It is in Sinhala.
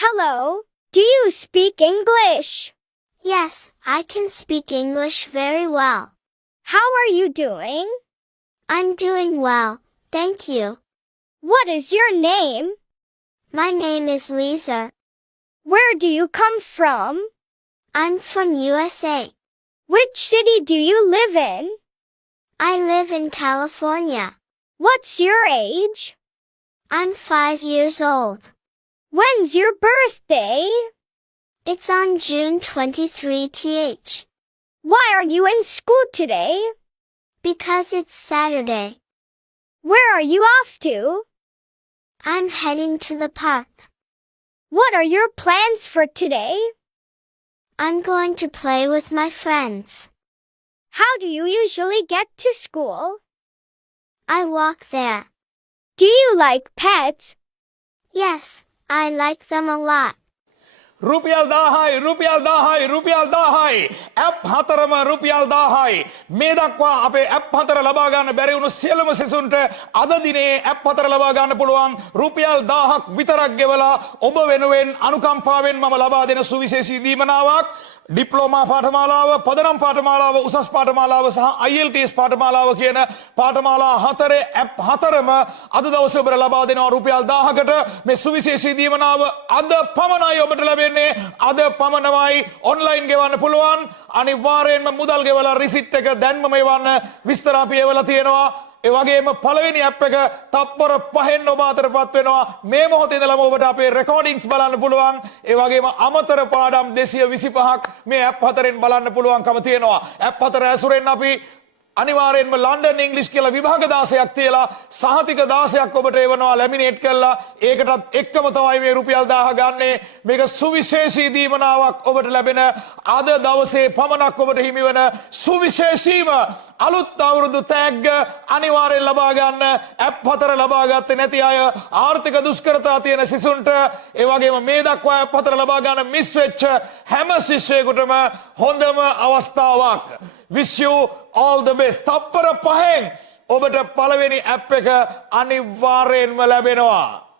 Hello, do you speak English? Yes, I can speak English very well. How are you doing? I'm doing well, thank you. What is your name? My name is Lisa. Where do you come from? I'm from USA. Which city do you live in? I live in California. What's your age? I'm 5 years old. When's your birthday? It's on June 23th. Why are you in school today? Because it's Saturday. Where are you off to? I'm heading to the park. What are your plans for today? I'm going to play with my friends. How do you usually get to school? I walk there. Do you like pets? Yes, I like them a lot. රුපියල් 1000යි රුපියල් 1000යි රුපියල් 1000යි ඇප් හතරම රුපියල් 1000යි මේ දක්වා අපේ ඇප් හතර ලබා ගන්න බැරි වුණු සියලුම සිසුන්ට අද දිනේ ඇප් හතර ලබා ගන්න පුළුවන් රුපියල් 1000ක් විතරක් ගෙවලා ඔබ වෙනුවෙන් අනුකම්පාවෙන් මම ලබා දෙන සුවිශේෂී දීමනාවක් ඩිප්ලෝමා පාඨමාලාව පදනම් පාඨමාලාව උසස් පාඨමාලාව සහ IELTS පාඨමාලාව කියන පාඨමාලා හතරේ ඇප් හතරම අද දවසේ ඔබට ලබා දෙනවා රුපියල් 1000කට මේ සුවිශේෂී දීමනාව අද පමණයි ඔබට ලැබෙන්නේ අද පමණමයි ඔන්ලයින් ගෙවන්න පුළුවන් අනිවාර්යයෙන්ම මුදල් ගෙවලා රිසිට් එක දැන්ම මේවන්න විස්තර අපි එවලා තියෙනවා ඒ වගේම පළවෙනි ඇප් එක තප්පර 5න් ඔබ අතරපත් වෙනවා මේ මොහොතේ ඉඳලම ඔබට අපේ රෙකෝඩින්ග්ස් බලන්න පුළුවන් ඒ වගේම අමතර පාඩම් 225ක් මේ ඇප් හතරෙන් බලන්න පුළුවන්කම තියෙනවා ඇප් හතර ඇසුරෙන් අපි අනිවාර්යෙන්ම ලන්ඩන් ඉංග්‍රීසි කියලා විභාග 16ක් තියලා සහතික 16ක් ඔබට එවනවා ලැමිනේට් කරලා ඒකටත් එක්කම තමයි මේ රුපියල් 1000 ගන්නේ මේක සුවිශේෂී දීමනාවක් ඔබට ලැබෙන අද දවසේ පමණක් ඔබට හිමි වෙන සුවිශේෂීම අලුත් අවුරුදු තෑග්ග අනිවාර්යෙන් ලබා ගන්න ඇප් හතර ලබා ගත්තේ නැති අය ආර්ථික දුෂ්කරතා තියෙන සිසුන්ට ඒ වගේම මේ දක්වා ඇප් හතර ලබා ගන්න මිස් වෙච්ච හැම ශිෂ්‍යයෙකුටම හොඳම අවස්ථාවක් wish you all the best තප්පර 5න් ඔබට පළවෙනි ඇප් එක අනිවාර්යෙන්ම ලැබෙනවා